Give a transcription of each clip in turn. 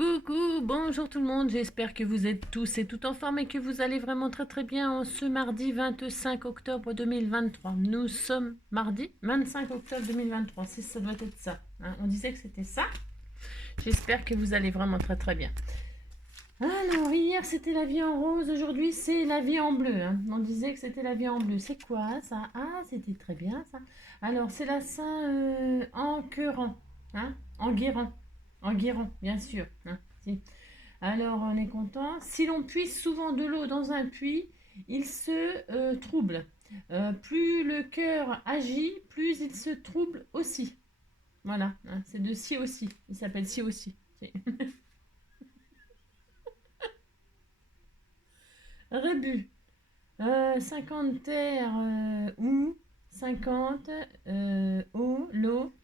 Coucou, bonjour tout le monde, j'espère que vous êtes tous et toutes en forme et que vous allez vraiment très bien en ce mardi 25 octobre 2023. Nous sommes mardi 25 octobre 2023, si ça doit être ça, hein. On disait que c'était ça. J'espère que vous allez vraiment très bien. Alors, hier c'était la vie en rose, aujourd'hui c'est la vie en bleu, hein. On disait que c'était la vie en bleu. C'est quoi ça? Ah, c'était très bien ça. Alors, c'est la Saint Enguerrand, hein? Enguerrand, bien sûr, hein, si. Alors, on est content. Si l'on puise souvent de l'eau dans un puits, il se trouble. Plus le cœur agit, plus il se trouble aussi. Voilà, hein, c'est de si aussi. Il s'appelle si aussi. Rébut. 50 terre ou 50 eau, l'eau,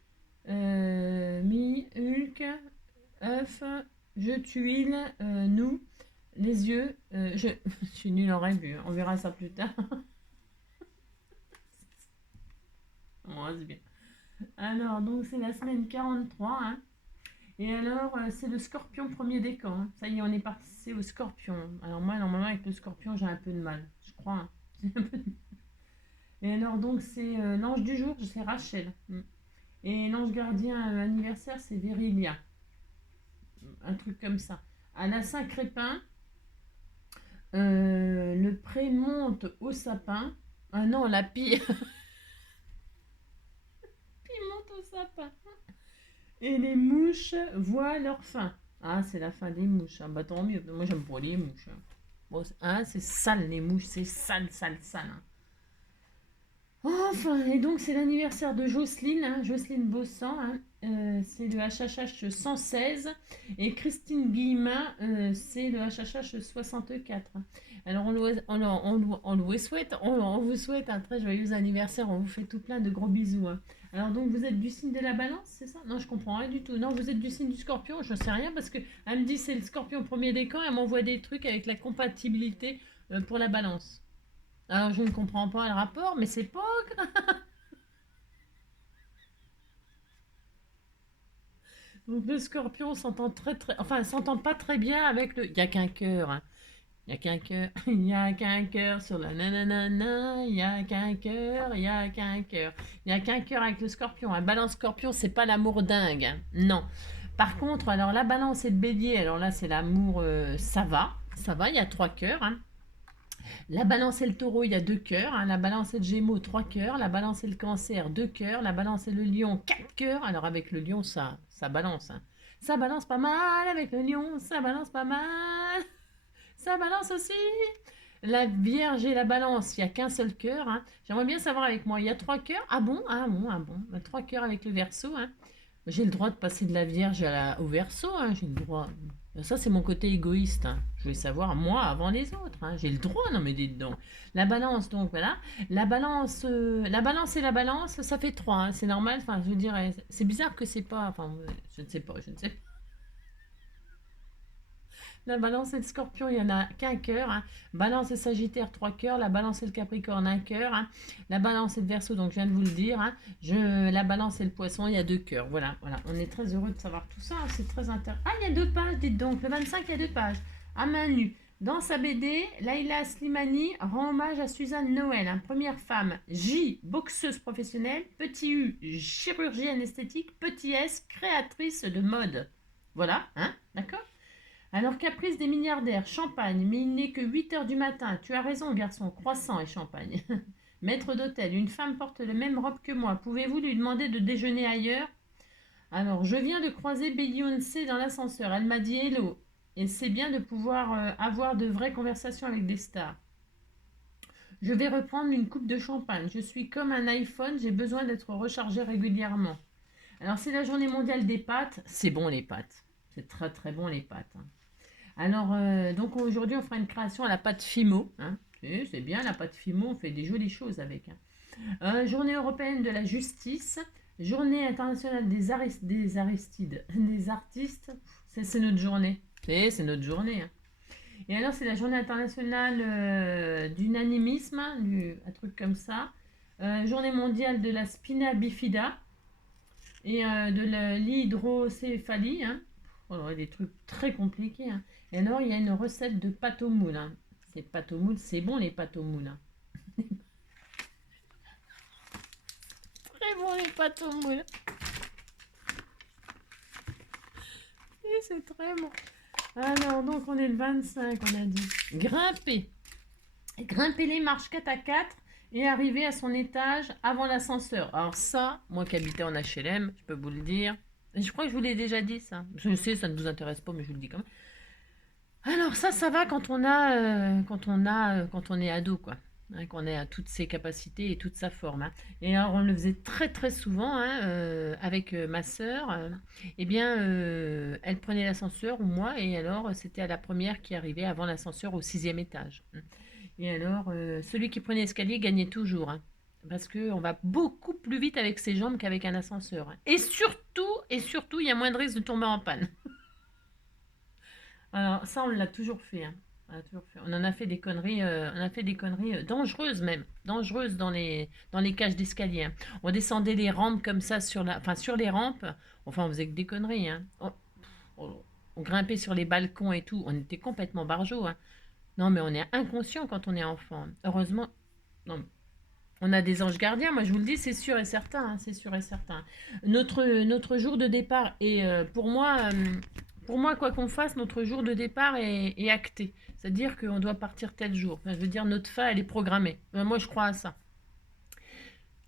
mi, hulk, œuf, je tuile, nous, les yeux, je suis nulle en rébut, hein. On verra ça plus tard. Bon, c'est bien. Alors, donc c'est la semaine 43, hein. Et alors, c'est le scorpion premier décan, hein. Ça y est, on est passé au scorpion. Alors moi, normalement, avec le scorpion, j'ai un peu de mal, je crois, hein. J'ai un peu de- Et alors, donc, c'est l'ange du jour, c'est Rachel. Mm. Et l'ange gardien anniversaire, c'est Vérilia. Un truc comme ça. À la Saint-Crépin, le pré monte au sapin. Ah non, la pie, pie monte au sapin. Et les mouches voient leur fin. Ah, c'est la fin des mouches. Ah, bah tant mieux. Moi, j'aime pas les mouches, hein. Bon, hein, c'est sale, les mouches. C'est sale, hein. Enfin, et donc c'est l'anniversaire de Jocelyne, hein, Jocelyne Bossan, hein, c'est le HHH 116, et Christine Guillemin, c'est le HHH 64. Alors on vous souhaite un très joyeux anniversaire, on vous fait tout plein de gros bisous, hein. Alors donc vous êtes du signe de la balance, c'est ça? Non, je comprends rien du tout. Non, vous êtes du signe du scorpion, je sais rien parce que elle me dit c'est le scorpion premier décan, elle m'envoie des trucs avec la compatibilité pour la balance. Alors je ne comprends pas le rapport, mais c'est pas grave. Donc le scorpion s'entend enfin s'entend pas très bien avec le. Il y a qu'un cœur, hein. Il y a qu'un cœur, il y a qu'un cœur sur la nanana, il y a qu'un cœur, il y a qu'un cœur. Il y a qu'un cœur avec le scorpion. Un balance scorpion, c'est pas l'amour dingue, hein. Non. Par contre, alors la balance et le bélier, alors là c'est l'amour, ça va, il y a trois cœurs, hein. La balance et le taureau, il y a deux cœurs, hein. La balance et le gémeaux, trois cœurs. La balance et le cancer, deux cœurs. La balance et le lion, quatre cœurs. Alors avec le lion, ça balance, hein. Ça balance pas mal avec le lion, ça balance pas mal. Ça balance aussi. La vierge et la balance, il n'y a qu'un seul cœur, hein. J'aimerais bien savoir avec moi, il y a trois cœurs. Ah bon, ah bon, ah bon. Trois cœurs avec le verso, hein. J'ai le droit de passer de la Vierge au Verseau, hein, j'ai le droit. Ça, c'est mon côté égoïste, hein. Je voulais savoir moi avant les autres, hein. J'ai le droit, non mais dites donc. La balance, donc voilà. La balance et la balance, ça fait trois, hein. C'est normal. Enfin, je veux dire, c'est bizarre que c'est pas. Enfin, je ne sais pas, je ne sais pas. La balance et le scorpion, il n'y en a qu'un cœur, hein. Balance et sagittaire, trois cœurs. La balance et le capricorne, un cœur, hein. La balance et le verso, donc je viens de vous le dire, hein. La balance et le poisson, il y a deux cœurs. Voilà. On est très heureux de savoir tout ça, hein. C'est très intéressant. Ah, il y a deux pages, dites donc. Le 25, il y a deux pages. À main nue. Dans sa BD, Laila Slimani rend hommage à Suzanne Noël, hein. Première femme, J, boxeuse professionnelle. Petit U, chirurgienne esthétique. Petit S, créatrice de mode. Voilà, hein, d'accord. Alors, caprice des milliardaires, champagne, mais il n'est que 8 heures du matin. Tu as raison, garçon, croissant et champagne. Maître d'hôtel, une femme porte la même robe que moi. Pouvez-vous lui demander de déjeuner ailleurs? Alors, je viens de croiser Beyoncé dans l'ascenseur. Elle m'a dit hello. Et c'est bien de pouvoir avoir de vraies conversations avec des stars. Je vais reprendre une coupe de champagne. Je suis comme un iPhone, j'ai besoin d'être rechargé régulièrement. Alors, c'est la journée mondiale des pâtes. C'est bon les pâtes. C'est très bon les pâtes, hein. Alors, donc aujourd'hui, on fera une création à la pâte Fimo, hein. C'est bien la pâte Fimo, on fait des jolies choses avec, hein. Journée européenne de la justice, journée internationale des Aristides, des artistes, c'est notre journée. C'est notre journée, hein. Et alors, c'est la journée internationale d'unanimisme, hein, un truc comme ça. Journée mondiale de la spina bifida et de l'hydrocéphalie, hein. Oh, là, des trucs très compliqués, hein. Et alors, il y a une recette de pâte au moule, hein. Ces pâtes au moule, c'est bon les pâtes au moule, hein. Très bon les pâtes au moule. Et c'est très bon. Alors, donc, on est le 25, on a dit. Grimper. Grimper les marches 4 à 4 et arriver à son étage avant l'ascenseur. Alors ça, moi qui habitais en HLM, je peux vous le dire. Je crois que je vous l'ai déjà dit ça. Je sais, ça ne vous intéresse pas, mais je vous le dis quand même. Alors ça va quand on est ado, quoi. Hein, qu'on ait à toutes ses capacités et toute sa forme, hein. Et alors on le faisait très très souvent, hein, avec ma sœur. Eh bien, elle prenait l'ascenseur ou moi, et alors c'était à la première qui arrivait avant l'ascenseur au 6e étage. Et alors, celui qui prenait l'escalier gagnait toujours, hein, parce qu'on va beaucoup plus vite avec ses jambes qu'avec un ascenseur, hein. Et surtout, il y a moins de risque de tomber en panne. Alors ça, on l'a toujours fait, hein. On a toujours fait. On en a fait des conneries, on a fait des conneries dangereuses même, dangereuses dans les cages d'escalier, hein. On descendait les rampes comme ça sur les rampes. Enfin, on faisait que des conneries, hein. On grimpait sur les balcons et tout. On était complètement barjots, hein. Non, mais on est inconscient quand on est enfant. Heureusement, non, on a des anges gardiens. Moi, je vous le dis, c'est sûr et certain, hein, c'est sûr et certain. Notre jour de départ est, pour moi, quoi qu'on fasse, notre jour de départ est acté. C'est-à-dire qu'on doit partir tel jour. Enfin, je veux dire, notre fin, elle est programmée. Moi, je crois à ça.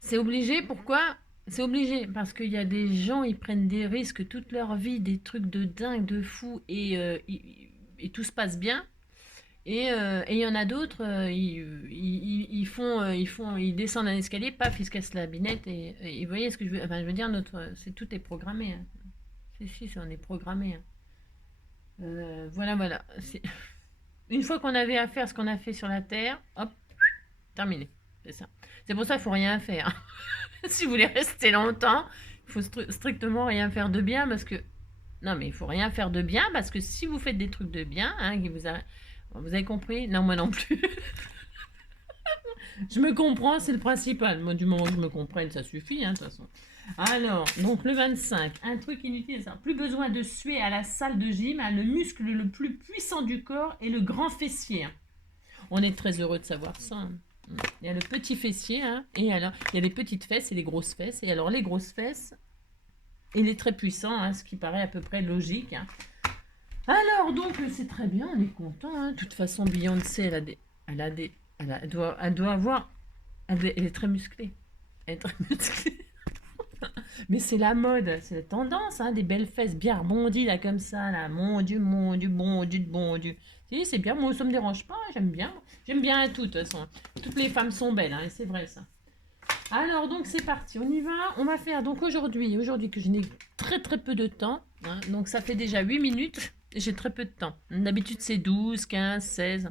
C'est obligé. Pourquoi? C'est obligé parce qu'il y a des gens, ils prennent des risques toute leur vie, des trucs de dingue, de fou, et tout se passe bien. Et il y en a d'autres, ils descendent un escalier, paf, ils se cassent la binette. Et vous voyez ce que je veux, enfin, je veux dire, tout est programmé, hein. Si, on est programmé, hein. Voilà, voilà. Une fois qu'on avait à faire ce qu'on a fait sur la Terre, hop, terminé. C'est ça. C'est pour ça qu'il ne faut rien faire. Si vous voulez rester longtemps, il faut strictement rien faire de bien parce que... Non, mais il faut rien faire de bien parce que si vous faites des trucs de bien, hein, vous avez compris? Non, moi non plus. Je me comprends, c'est le principal. Moi, du moment que je me comprenne, ça suffit, hein, de toute façon. Alors, donc le 25, un truc inutile, ça. Plus besoin de suer à la salle de gym, hein, le muscle le plus puissant du corps est le grand fessier, hein. On est très heureux de savoir ça, hein. Il y a le petit fessier, hein, et alors il y a les petites fesses et les grosses fesses. Et alors les grosses fesses, il est très puissant, hein, ce qui paraît à peu près logique, hein. Alors donc c'est très bien, on est content, hein. De toute façon, Beyoncé, elle doit avoir, elle est très musclée. Elle est très musclée. Mais c'est la mode, c'est la tendance, hein, des belles fesses bien rebondies là comme ça, là. Mon Dieu, bon Dieu, bon Dieu. Si, c'est bien, moi ça me dérange pas, j'aime bien. J'aime bien tout, de toute façon. Toutes les femmes sont belles, hein, et c'est vrai ça. Alors donc c'est parti, on y va. On va faire donc aujourd'hui que je n'ai très très peu de temps, hein, donc ça fait déjà 8 minutes. J'ai très peu de temps. D'habitude, c'est 12, 15, 16.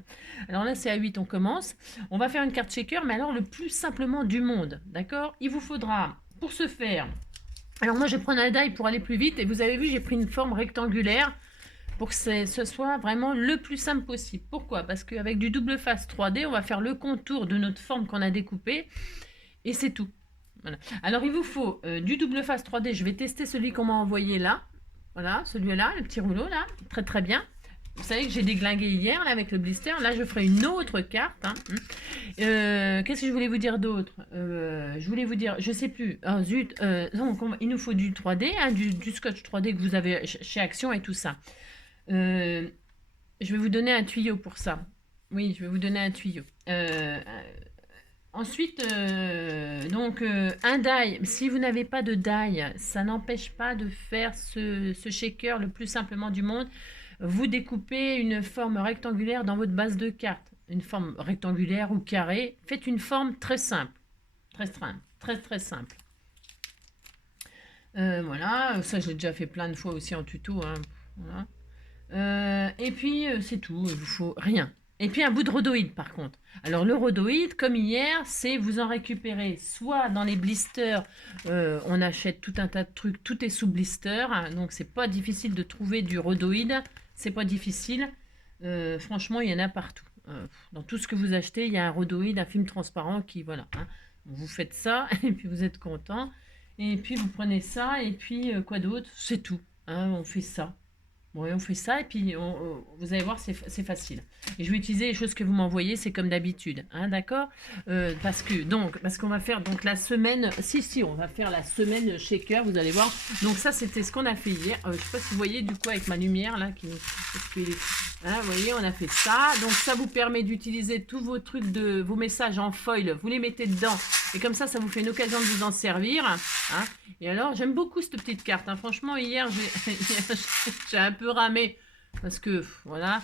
Alors là, c'est à 8, on commence. On va faire une carte shaker, mais alors le plus simplement du monde. D'accord? Il vous faudra, pour ce faire, alors moi, je vais prendre un die pour aller plus vite. Et vous avez vu, j'ai pris une forme rectangulaire pour que ce soit vraiment le plus simple possible. Pourquoi? Parce qu'avec du double face 3D, on va faire le contour de notre forme qu'on a découpée. Et c'est tout. Voilà. Alors, il vous faut du double face 3D. Je vais tester celui qu'on m'a envoyé là. Voilà, celui-là, le petit rouleau là. Très très bien. Vous savez que j'ai déglingué hier là, avec le blister. Là, je ferai une autre carte, hein. Qu'est-ce que je voulais vous dire d'autre? Je voulais vous dire, je sais plus. Oh, zut, donc, il nous faut du 3D, hein, du scotch 3D que vous avez chez Action et tout ça. Je vais vous donner un tuyau pour ça. Oui, je vais vous donner un tuyau. Ensuite, un die. Si vous n'avez pas de die, ça n'empêche pas de faire ce shaker le plus simplement du monde. Vous découpez une forme rectangulaire dans votre base de carte. Une forme rectangulaire ou carrée. Faites une forme très simple. Très simple. Très très simple. Voilà. Ça, je l'ai déjà fait plein de fois aussi en tuto, hein. Voilà. Et puis, c'est tout. Il vous faut rien. Et puis un bout de rhodoïde par contre. Alors le rhodoïde, comme hier, c'est vous en récupérer soit dans les blisters, on achète tout un tas de trucs, tout est sous blister, hein, donc c'est pas difficile de trouver du rhodoïde, c'est pas difficile. Franchement, il y en a partout. Dans tout ce que vous achetez, il y a un rhodoïde, un film transparent qui, voilà, hein. Vous faites ça et puis vous êtes content. Et puis vous prenez ça et puis quoi d'autre? C'est tout, hein, on fait ça. Bon, et on fait ça et puis vous allez voir, c'est facile. Et je vais utiliser les choses que vous m'envoyez, c'est comme d'habitude, hein, d'accord. Parce qu'on va faire donc la semaine, si, on va faire la semaine shaker, vous allez voir. Donc ça, c'était ce qu'on a fait hier. Je sais pas si vous voyez du coup avec ma lumière là, hein, vous voyez, on a fait ça. Donc ça vous permet d'utiliser tous vos trucs vos messages en foil, vous les mettez dedans. Et comme ça vous fait une occasion de vous en servir. Hein. Et alors, j'aime beaucoup cette petite carte. Hein. Franchement, hier, j'ai un peu ramé. Parce que, voilà,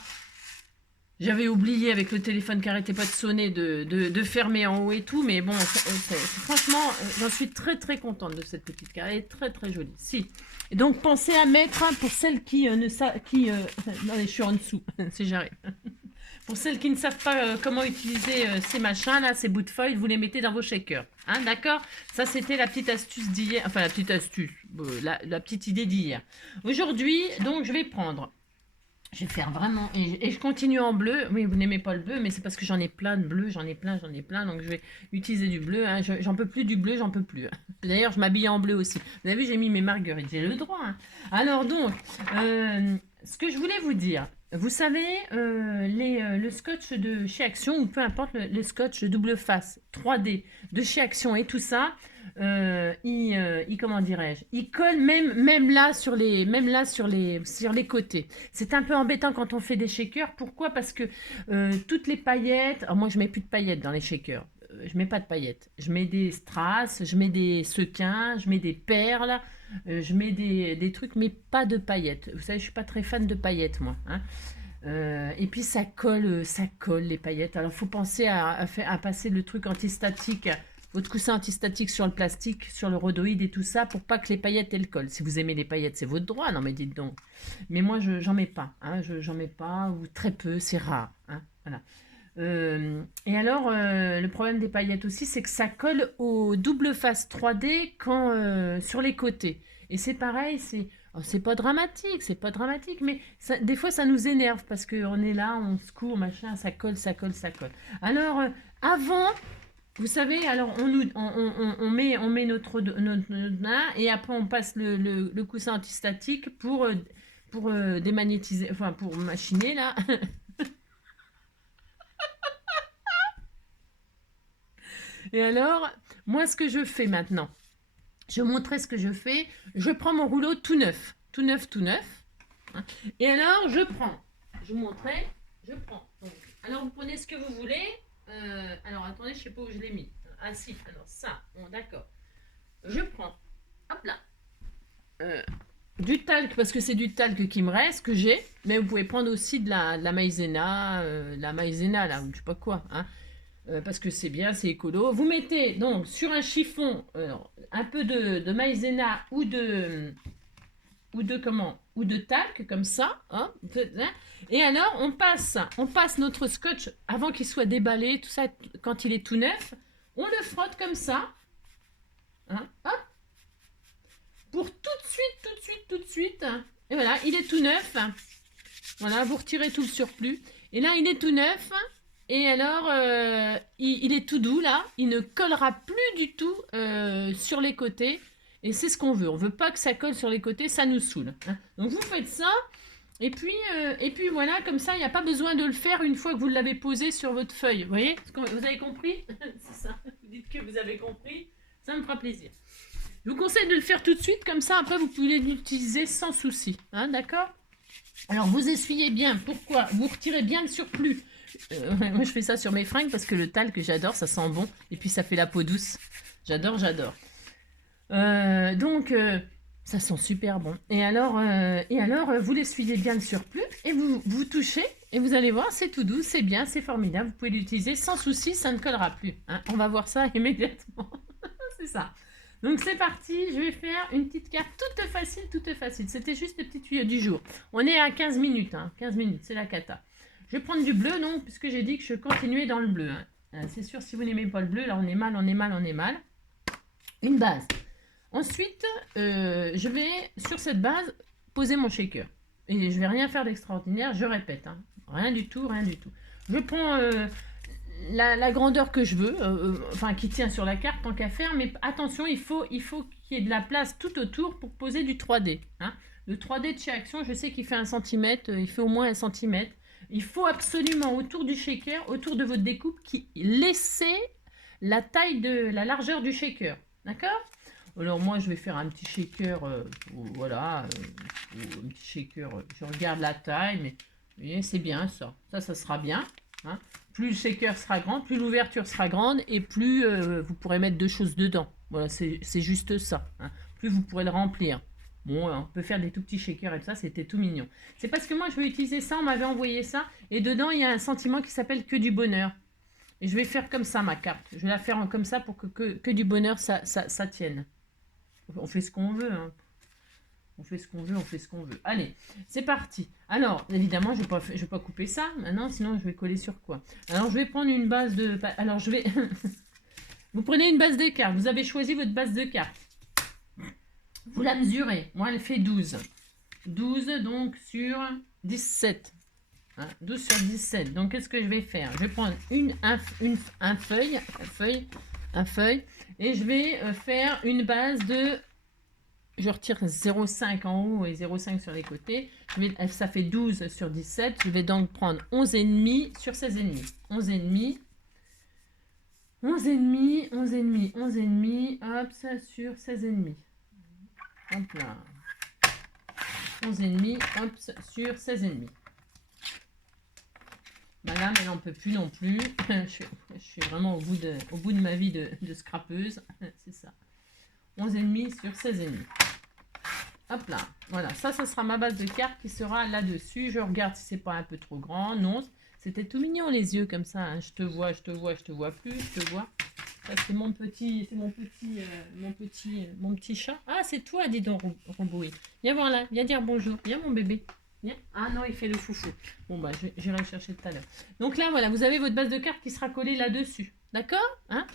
j'avais oublié avec le téléphone qui n'arrêtait pas de sonner de fermer en haut et tout. Mais bon, franchement, j'en suis très très contente de cette petite carte. Elle est très très jolie. Si. Et donc, pensez à mettre, hein, pour celles qui ne savent... non, je suis en dessous, si j'arrive. Pour celles qui ne savent pas comment utiliser ces machins là, ces bouts de feuilles, vous les mettez dans vos shakers. Hein, d'accord? Ça, c'était la petite astuce d'hier. Enfin, la petite astuce. La petite idée d'hier. Aujourd'hui, donc, je vais prendre. Je vais faire vraiment... Et je continue en bleu. Oui, vous n'aimez pas le bleu, mais c'est parce que j'en ai plein de bleu. J'en ai plein. Donc, je vais utiliser du bleu. Hein. J'en peux plus du bleu, j'en peux plus. D'ailleurs, je m'habille en bleu aussi. Vous avez vu, j'ai mis mes marguerites. J'ai le droit. Hein. Alors, donc, ce que je voulais vous dire... Vous savez, le scotch de chez Action, ou peu importe le scotch double face 3D de chez Action et tout ça, comment dirais-je, il colle même là sur les côtés. C'est un peu embêtant quand on fait des shakers. Pourquoi? Parce que toutes les paillettes, alors moi je mets plus de paillettes dans les shakers. Je mets pas de paillettes. Je mets des strass, je mets des sequins, je mets des perles. Je mets des trucs, mais pas de paillettes. Vous savez, je suis pas très fan de paillettes, moi. Hein. Et puis, ça colle les paillettes. Alors, il faut penser à passer le truc antistatique, votre coussin antistatique sur le plastique, sur le rhodoïde et tout ça, pour pas que les paillettes, elles collent. Si vous aimez les paillettes, c'est votre droit. Non, mais dites donc. Mais moi, j'en mets pas. Hein. J'en mets pas, ou très peu, c'est rare. Hein. Voilà. Et alors, le problème des paillettes aussi, c'est que ça colle au double face 3D sur les côtés. Et c'est pareil, c'est pas dramatique, mais des fois ça nous énerve parce qu'on est là, on se court, machin, ça colle. Alors, avant, vous savez, alors on met notre main et après on passe le coussin antistatique pour démagnétiser, enfin pour machiner là. Et alors, moi, ce que je fais maintenant, je vais vous montrer ce que je fais. Je prends mon rouleau tout neuf. Hein. Et alors, je prends. Je vous montrerai. Je prends. Donc, alors, vous prenez ce que vous voulez. Alors, attendez, je ne sais pas où je l'ai mis. Ah, si. Alors, ça. Bon, d'accord. Je prends. Hop là. Du talc, parce que c'est du talc qui me reste, que j'ai. Mais vous pouvez prendre aussi de la maïzena. La maïzena, là, ou je sais pas quoi. Hein. Parce que c'est bien, c'est écolo. Vous mettez donc sur un chiffon un peu de maïzena ou de talc comme ça. Hein, et alors on passe notre scotch avant qu'il soit déballé, tout ça quand il est tout neuf. On le frotte comme ça. Hein, hop, pour tout de suite. Et voilà, il est tout neuf. Voilà, vous retirez tout le surplus. Et là, il est tout neuf. Et alors, il est tout doux là, il ne collera plus du tout sur les côtés. Et c'est ce qu'on veut. On veut pas que ça colle sur les côtés, ça nous saoule. Hein. Donc vous faites ça, et puis voilà, comme ça, il n'y a pas besoin de le faire une fois que vous l'avez posé sur votre feuille. Vous voyez? Vous avez compris? C'est ça. Vous dites que vous avez compris, ça me fera plaisir. Je vous conseille de le faire tout de suite, comme ça, après vous pouvez l'utiliser sans souci. Hein, d'accord? Alors vous essuyez bien. Pourquoi? Vous retirez bien le surplus. Moi je fais ça sur mes fringues parce que le talc j'adore, ça sent bon et puis ça fait la peau douce. J'adore. Donc ça sent super bon. Et alors vous l'essuyez bien le surplus et vous touchez et vous allez voir, c'est tout doux, c'est bien, c'est formidable. Vous pouvez l'utiliser sans souci, ça ne collera plus. Hein. On va voir ça immédiatement. C'est ça. Donc c'est parti, je vais faire une petite carte toute facile. C'était juste le petit tuyau du jour. On est à 15 minutes, hein. 15 minutes, c'est la cata. Je vais prendre du bleu, non, puisque j'ai dit que je continuais dans le bleu. Hein. C'est sûr, si vous n'aimez pas le bleu, là on est mal. Une base. Ensuite, je vais, sur cette base, poser mon shaker. Et je ne vais rien faire d'extraordinaire, je répète. Hein. Rien du tout. Je prends la grandeur que je veux, enfin qui tient sur la carte, tant qu'à faire. Mais attention, il faut qu'il y ait de la place tout autour pour poser du 3D. Hein. Le 3D de chez Action, je sais qu'il fait 1 centimètre, il fait au moins 1 centimètre. Il faut absolument, autour du shaker, autour de votre découpe, laisser la taille de la largeur du shaker. D'accord? Alors moi, je vais faire un petit shaker, voilà, un petit shaker, je regarde la taille, mais vous voyez, c'est bien ça. Ça sera bien. Hein. Plus le shaker sera grand, plus l'ouverture sera grande, et plus vous pourrez mettre 2 choses dedans. Voilà, c'est juste ça. Hein. Plus vous pourrez le remplir. Bon, on peut faire des tout petits shakers et ça, c'était tout mignon. C'est parce que moi, je vais utiliser ça, on m'avait envoyé ça, et dedans, il y a un sentiment qui s'appelle que du bonheur. Et je vais faire comme ça, ma carte. Je vais la faire comme ça pour que du bonheur, ça tienne. On fait ce qu'on veut, hein. On fait ce qu'on veut, on fait ce qu'on veut. Allez, c'est parti. Alors, évidemment, je ne vais pas couper ça maintenant, sinon je vais coller sur quoi? Alors, je vais prendre une base de... Alors, je vais... Vous prenez une base de carte. Vous avez choisi votre base de carte. Vous la mesurez. Moi, elle fait 12. 12, donc, sur 17. Hein, 12 sur 17. Donc, qu'est-ce que je vais faire? Je vais prendre un feuille, et je vais faire une base de... Je retire 0,5 en haut et 0,5 sur les côtés. Ça fait 12 sur 17. Je vais donc prendre 11,5 sur 16,5. 11,5. 11,5, 11,5, 11,5. Hop, ça sur 16,5. Hop là. 11,5, hop, sur 16,5. Madame, elle n'en peut plus non plus. Je suis vraiment au bout de ma vie de scrapeuse. C'est ça. 11,5 sur 16,5. Hop là, voilà, ça sera ma base de carte qui sera là-dessus. Je regarde si c'est pas un peu trop grand. Non, c'était tout mignon les yeux comme ça. Hein. Je te vois plus, je te vois. Ça c'est mon petit chat. Ah, c'est toi, dis donc, Rombouille. Viens voir là, viens dire bonjour. Viens mon bébé. Viens. Ah non, il fait le foufou. Bon bah, j'irai le chercher tout à l'heure. Donc là, voilà, vous avez votre base de carte qui sera collée là-dessus. D'accord, hein?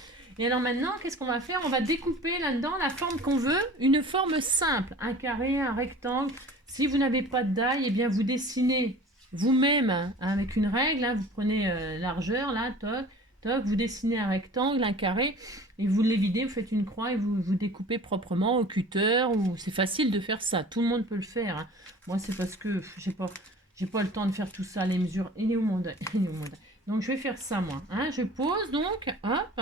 Et alors maintenant, qu'est-ce qu'on va faire? On va découper là-dedans la forme qu'on veut, une forme simple, un carré, un rectangle. Si vous n'avez pas de die, eh bien vous dessinez vous-même hein, avec une règle. Hein, vous prenez largeur, là, toc, toc, vous dessinez un rectangle, un carré, et vous les videz, vous faites une croix et vous découpez proprement au cutter. C'est facile de faire ça, tout le monde peut le faire. Hein. Moi, c'est parce que j'ai pas le temps de faire tout ça, les mesures. Il est où mon die? Donc je vais faire ça, moi. Hein. Je pose donc, hop,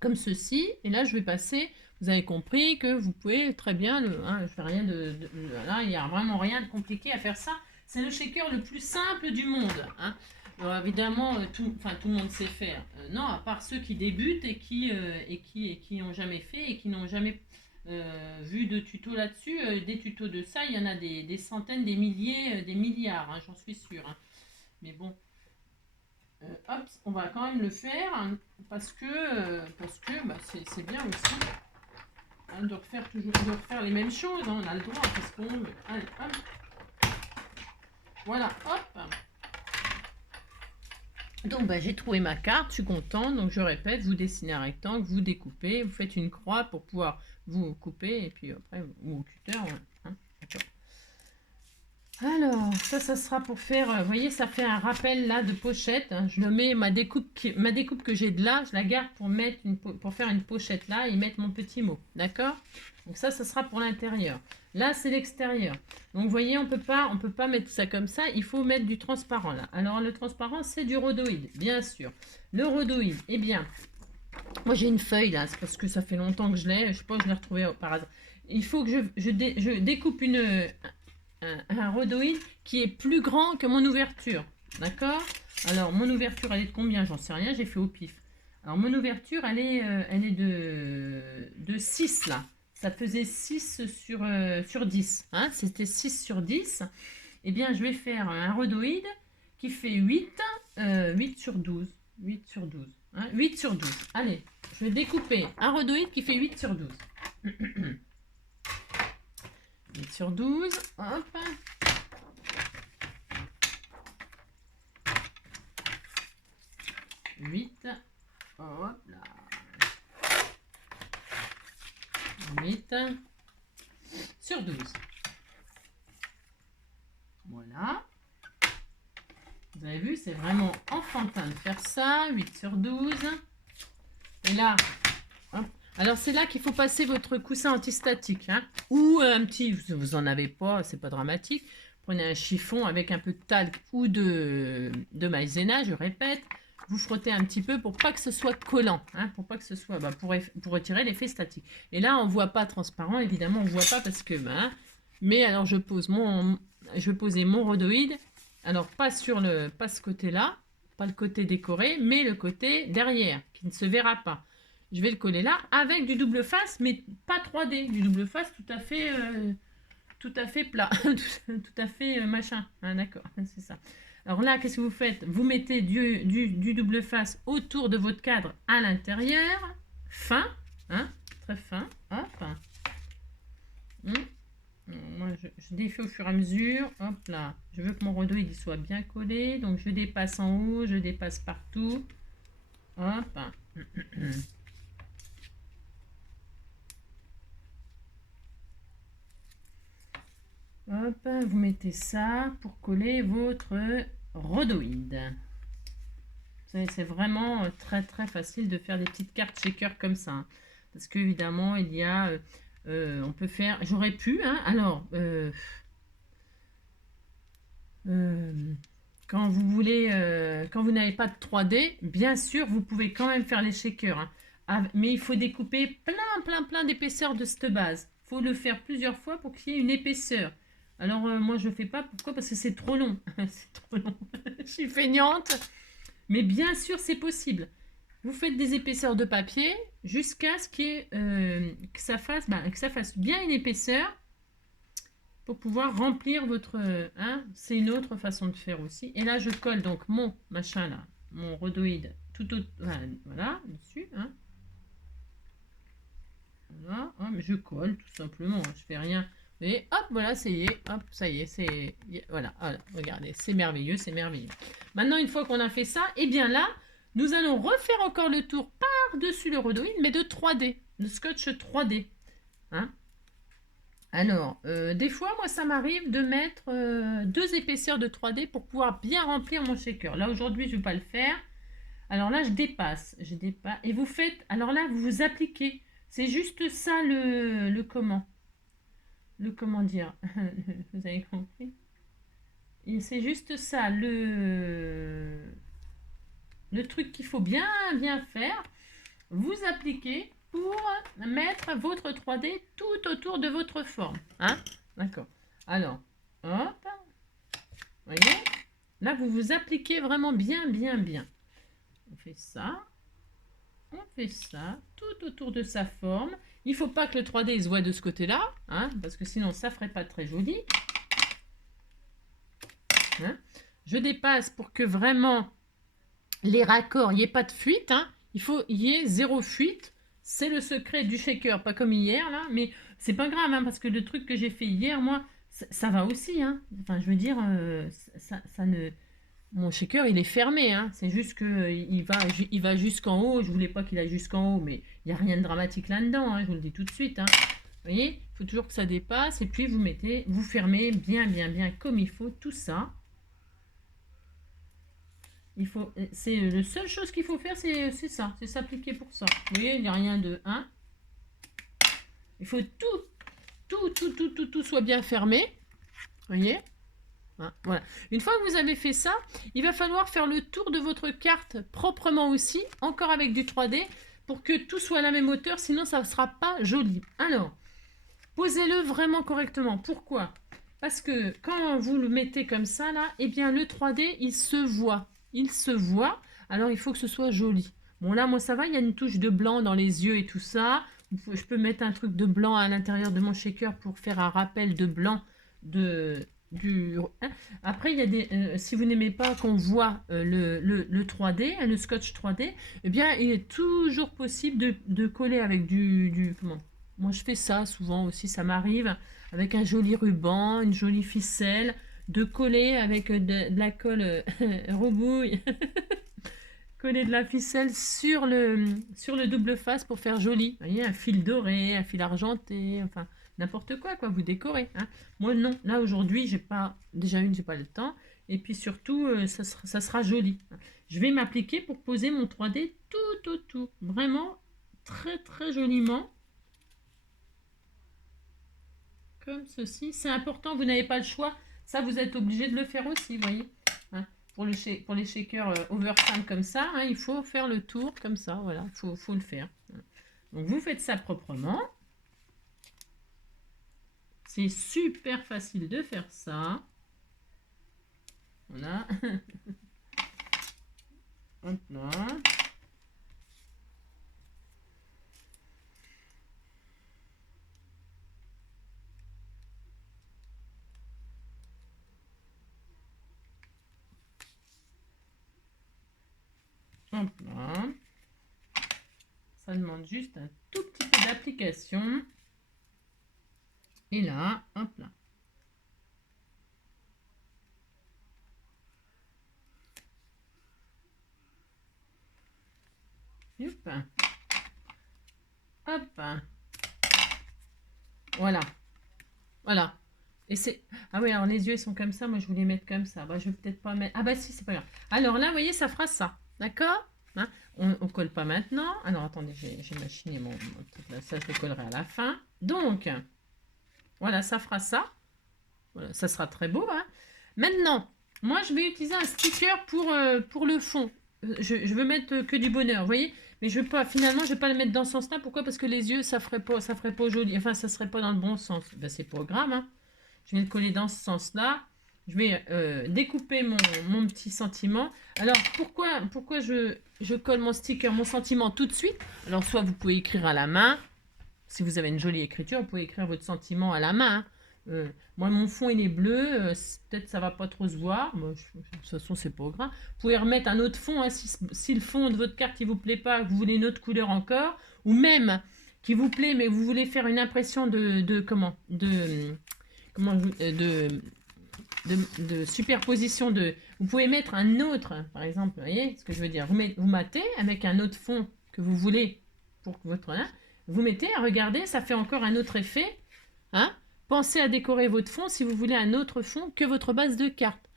comme ceci, et là je vais passer, vous avez compris que vous pouvez très bien, je fais rien là il n'y a vraiment rien de compliqué à faire ça, c'est le shaker le plus simple du monde, hein. Alors, évidemment, tout le monde sait faire, non, à part ceux qui débutent et qui n'ont jamais fait et qui n'ont jamais vu de tuto là-dessus, des tutos de ça, il y en a des centaines, des milliers, des milliards, hein, j'en suis sûre, hein. Mais bon, hop, on va quand même le faire hein, parce que bah, c'est bien aussi hein, de refaire les mêmes choses. Hein, on a le droit, parce qu'on veut. Allez, hop. Voilà, hop. Donc bah, j'ai trouvé ma carte, je suis contente. Donc je répète, vous dessinez un rectangle, vous découpez, vous faites une croix pour pouvoir vous couper et puis après ou au cutter. Hein, d'accord. Alors, ça sera pour faire, vous voyez, ça fait un rappel là de pochette. Hein. Je le mets, ma découpe que j'ai de là, je la garde pour faire une pochette là et mettre mon petit mot. D'accord? Donc ça sera pour l'intérieur. Là, c'est l'extérieur. Donc, vous voyez, on peut pas mettre ça comme ça. Il faut mettre du transparent là. Alors, le transparent, c'est du rhodoïde, bien sûr. Le rhodoïde, eh bien, moi j'ai une feuille là, c'est parce que ça fait longtemps que je l'ai. Je sais pas, je l'ai retrouvé par hasard. Il faut que je découpe un rhodoïde qui est plus grand que mon ouverture. D'accord? Alors, mon ouverture, elle est de combien? J'en sais rien, j'ai fait au pif. Alors, mon ouverture, elle est de 6, là. Ça faisait 6 sur 10. Hein? C'était 6 sur 10. Eh bien, je vais faire un rhodoïde qui fait 8 sur 12. 8 sur 12. Hein? 8 sur 12. Allez, je vais découper un rhodoïde qui fait 8 sur 12. 8 sur 12, hop. Huit, hop là. 8 sur 12. Voilà. Vous avez vu, c'est vraiment enfantin de faire ça. 8 sur 12. Et là, hop, Alors, c'est là qu'il faut passer votre coussin antistatique, hein, ou un petit, vous en avez pas, c'est pas dramatique. Prenez un chiffon avec un peu de talc ou de maïzena, je répète. Vous frottez un petit peu pour pas que ce soit collant, hein, pour pas que ce soit, pour retirer l'effet statique. Et là, on voit pas transparent, évidemment, on voit pas parce que, mais alors je vais poser mon rhodoïde. Alors pas pas ce côté-là, pas le côté décoré, mais le côté derrière, qui ne se verra pas. Je vais le coller là avec du double face, mais pas 3D, du double face tout à fait plat, tout à fait machin. Ah, d'accord, c'est ça. Alors là, qu'est-ce que vous faites? Vous mettez du double face autour de votre cadre à l'intérieur, fin, hein, très fin, hop. Moi, je défais au fur et à mesure, hop là. Je veux que mon rhodoïde soit bien collé, donc je dépasse en haut, je dépasse partout, hop. Hop, vous mettez ça pour coller votre rhodoïde. C'est vraiment très très facile de faire des petites cartes shaker comme ça. Hein. Parce qu'évidemment, il y a... on peut faire... J'aurais pu, hein, alors... quand vous voulez... quand vous n'avez pas de 3D, bien sûr, vous pouvez quand même faire les shakers. Hein. Mais il faut découper plein d'épaisseur de cette base. Il faut le faire plusieurs fois pour qu'il y ait une épaisseur. Alors, moi, je ne fais pas. Pourquoi? Parce que c'est trop long. C'est trop long. Je suis feignante. Mais bien sûr, c'est possible. Vous faites des épaisseurs de papier jusqu'à ce que ça fasse bien une épaisseur pour pouvoir remplir votre... Hein, c'est une autre façon de faire aussi. Et là, je colle donc mon machin là, mon rhodoïde tout au... Voilà, dessus. Hein. Voilà, je colle tout simplement. Je fais rien. Et hop, voilà, ça y est, c'est... Voilà, regardez, c'est merveilleux, c'est merveilleux. Maintenant, une fois qu'on a fait ça, et bien là, nous allons refaire encore le tour par-dessus le rhodoïde, mais de 3D, de scotch 3D. Hein. Alors, des fois, moi, ça m'arrive de mettre 2 épaisseurs de 3D pour pouvoir bien remplir mon shaker. Là, aujourd'hui, je ne vais pas le faire. Alors là, je dépasse, et vous faites... Alors là, vous appliquez. C'est juste ça le comment dire, vous avez compris. Et c'est juste ça le truc qu'il faut bien faire. Vous appliquez pour mettre votre 3D tout autour de votre forme. Hein? D'accord. Alors, hop. Voyez? Là, vous vous appliquez vraiment bien. On fait ça. Tout autour de sa forme. Il ne faut pas que le 3D se voit de ce côté-là, hein, parce que sinon ça ne ferait pas très joli. Hein. Je dépasse pour que vraiment les raccords, il n'y ait pas de fuite. Hein. Il faut qu'il y ait 0 fuite. C'est le secret du shaker, pas comme hier, là, mais c'est pas grave, hein, parce que le truc que j'ai fait hier, moi, ça va aussi. Hein. Enfin, je veux dire, ça ne... Mon shaker, il est fermé, hein. C'est juste qu'il va jusqu'en haut. Je voulais pas qu'il aille jusqu'en haut, mais il n'y a rien de dramatique là-dedans, hein, je vous le dis tout de suite. Hein. Vous voyez, il faut toujours que ça dépasse. Et puis, vous fermez bien comme il faut tout ça. C'est la seule chose qu'il faut faire, c'est ça. C'est s'appliquer pour ça. Vous voyez, il n'y a rien de... Hein. Il faut tout soit bien fermé. Vous voyez? Voilà. Une fois que vous avez fait ça, il va falloir faire le tour de votre carte proprement aussi, encore avec du 3D, pour que tout soit à la même hauteur, sinon ça ne sera pas joli. Alors, posez-le vraiment correctement. Pourquoi? Parce que quand vous le mettez comme ça, là, eh bien le 3D, il se voit. Il se voit, alors il faut que ce soit joli. Bon là, moi ça va, il y a une touche de blanc dans les yeux et tout ça. Je peux mettre un truc de blanc à l'intérieur de mon shaker pour faire un rappel de blanc Après, il y a des, si vous n'aimez pas qu'on voit le 3D, le scotch 3D, eh bien, il est toujours possible de coller avec comment? Moi, je fais ça souvent aussi, ça m'arrive, avec un joli ruban, une jolie ficelle, de coller avec de la colle rebouille, coller de la ficelle sur le double face pour faire joli. Vous voyez, un fil doré, un fil argenté, enfin... N'importe quoi, vous décorez. Hein. Moi, non. Là, aujourd'hui, j'ai pas le temps. Et puis, surtout, ça sera joli. Je vais m'appliquer pour poser mon 3D tout. Vraiment, très très joliment. Comme ceci. C'est important, vous n'avez pas le choix. Ça, vous êtes obligé de le faire aussi, vous voyez. Hein, pour les shakers over comme ça, hein, il faut faire le tour comme ça. Voilà, faut le faire. Donc, vous faites ça proprement. C'est super facile de faire ça. Voilà. Hop là. Hop là. Ça demande juste un tout petit peu d'application. Et là, hop là. Hop. Hop. Voilà. Voilà. Et c'est... Ah oui, alors les yeux ils sont comme ça. Moi, je voulais mettre comme ça. Bah, je vais peut-être pas mettre... Ah bah si, c'est pas grave. Alors là, vous voyez, ça fera ça. D'accord, hein, on colle pas maintenant. Alors, attendez, j'ai machiné mon truc là. Ça, je le collerai à la fin. Donc, voilà, ça fera ça. Voilà, ça sera très beau. Hein. Maintenant, moi, je vais utiliser un sticker pour le fond. Je veux mettre que du bonheur, vous voyez. Mais je veux pas, finalement, je vais pas le mettre dans ce sens-là. Pourquoi? Parce que les yeux, ça ferait pas joli. Enfin, ça serait pas dans le bon sens. Ben, c'est pas grave. Hein. Je vais le coller dans ce sens-là. Je vais découper mon petit sentiment. Alors, pourquoi je colle mon sticker, mon sentiment tout de suite? Alors, soit vous pouvez écrire à la main. Si vous avez une jolie écriture, vous pouvez écrire votre sentiment à la main. Hein. Moi, mon fond, il est bleu. Peut-être ça va pas trop se voir. Moi, de toute façon, c'est pas grave. Vous pouvez remettre un autre fond. Hein, si le fond de votre carte, il vous plaît pas, vous voulez une autre couleur encore. Ou même, qui vous plaît, mais vous voulez faire une impression de superposition vous pouvez mettre un autre, par exemple, vous voyez ce que je veux dire, vous matez avec un autre fond que vous voulez pour votre, hein, vous mettez, regardez, ça fait encore un autre effet, hein. Pensez à décorer votre fond si vous voulez un autre fond que votre base de carte.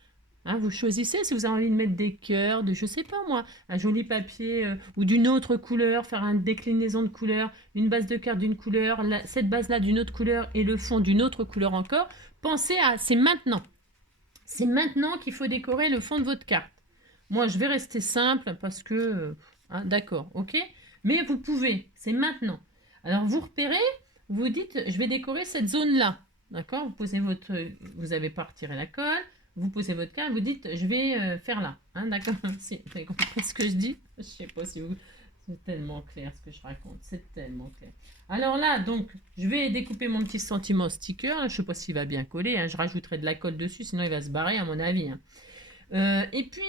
Hein, vous choisissez si vous avez envie de mettre des cœurs, je sais pas moi, un joli papier ou d'une autre couleur, faire une déclinaison de couleurs, une base de carte d'une couleur, cette base-là d'une autre couleur et le fond d'une autre couleur encore. Pensez à, c'est maintenant. C'est maintenant qu'il faut décorer le fond de votre carte. Moi, je vais rester simple parce que, hein, d'accord, ok. Mais vous pouvez, c'est maintenant. Alors, vous repérez, vous dites, je vais décorer cette zone-là. D'accord, vous avez pas retiré la colle, vous posez votre carte, vous dites, je vais faire là. Hein, d'accord, si vous avez compris ce que je dis. Je sais pas si vous... C'est tellement clair ce que je raconte, c'est tellement clair. Alors là, donc, je vais découper mon petit sentiment sticker. Je ne sais pas s'il va bien coller. Hein. Je rajouterai de la colle dessus, sinon il va se barrer à mon avis. Hein. Et puis,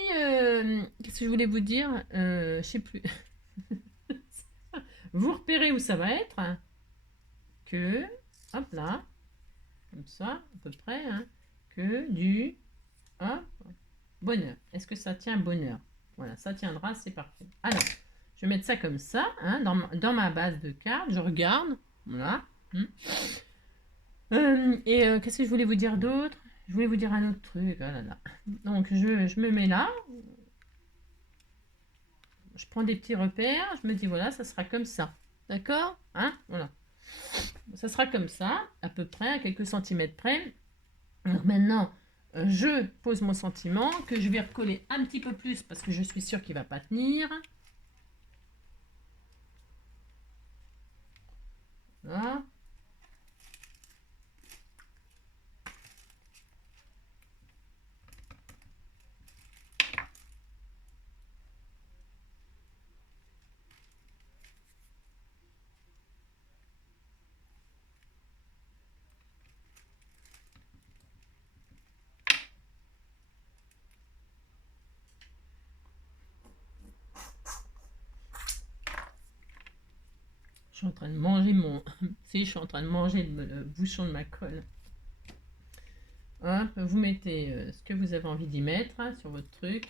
qu'est-ce que je voulais vous dire? Je ne sais plus. Vous repérez où ça va être. Hein. Que, hop là, comme ça, à peu près. Hein. Que du, hop, bonheur. Est-ce que ça tient bonheur? Voilà, ça tiendra, c'est parfait. Alors, je vais mettre ça comme ça, hein, dans ma base de cartes. Je regarde. Voilà. Qu'est-ce que je voulais vous dire d'autre? Je voulais vous dire un autre truc. Oh là là. Donc, je me mets là. Je prends des petits repères. Je me dis, voilà, ça sera comme ça. D'accord? Hein? Voilà. Ça sera comme ça, à peu près, à quelques centimètres près. Donc maintenant, je pose mon sentiment que je vais recoller un petit peu plus parce que je suis sûre qu'il ne va pas tenir. Voilà. Je suis en train de manger si, je suis en train de manger le bouchon de ma colle. Hop, vous mettez ce que vous avez envie d'y mettre hein, sur votre truc.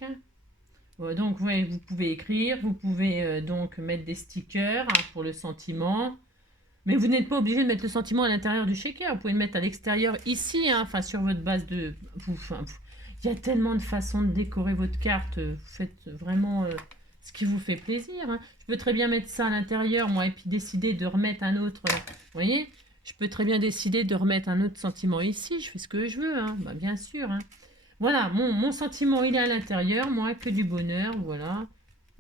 Donc, ouais, vous pouvez écrire, vous pouvez donc mettre des stickers hein, pour le sentiment. Mais vous n'êtes pas obligé de mettre le sentiment à l'intérieur du shaker. Vous pouvez le mettre à l'extérieur ici, hein, enfin sur votre base de... Il y a tellement de façons de décorer votre carte. Vous faites vraiment ce qui vous fait plaisir. Hein. Je peux très bien mettre ça à l'intérieur, moi, et puis décider de remettre un autre. Vous voyez, je peux très bien décider de remettre un autre sentiment ici. Je fais ce que je veux, hein. Bah, bien sûr. Hein. Voilà, mon sentiment, il est à l'intérieur. Moi, que du bonheur, voilà.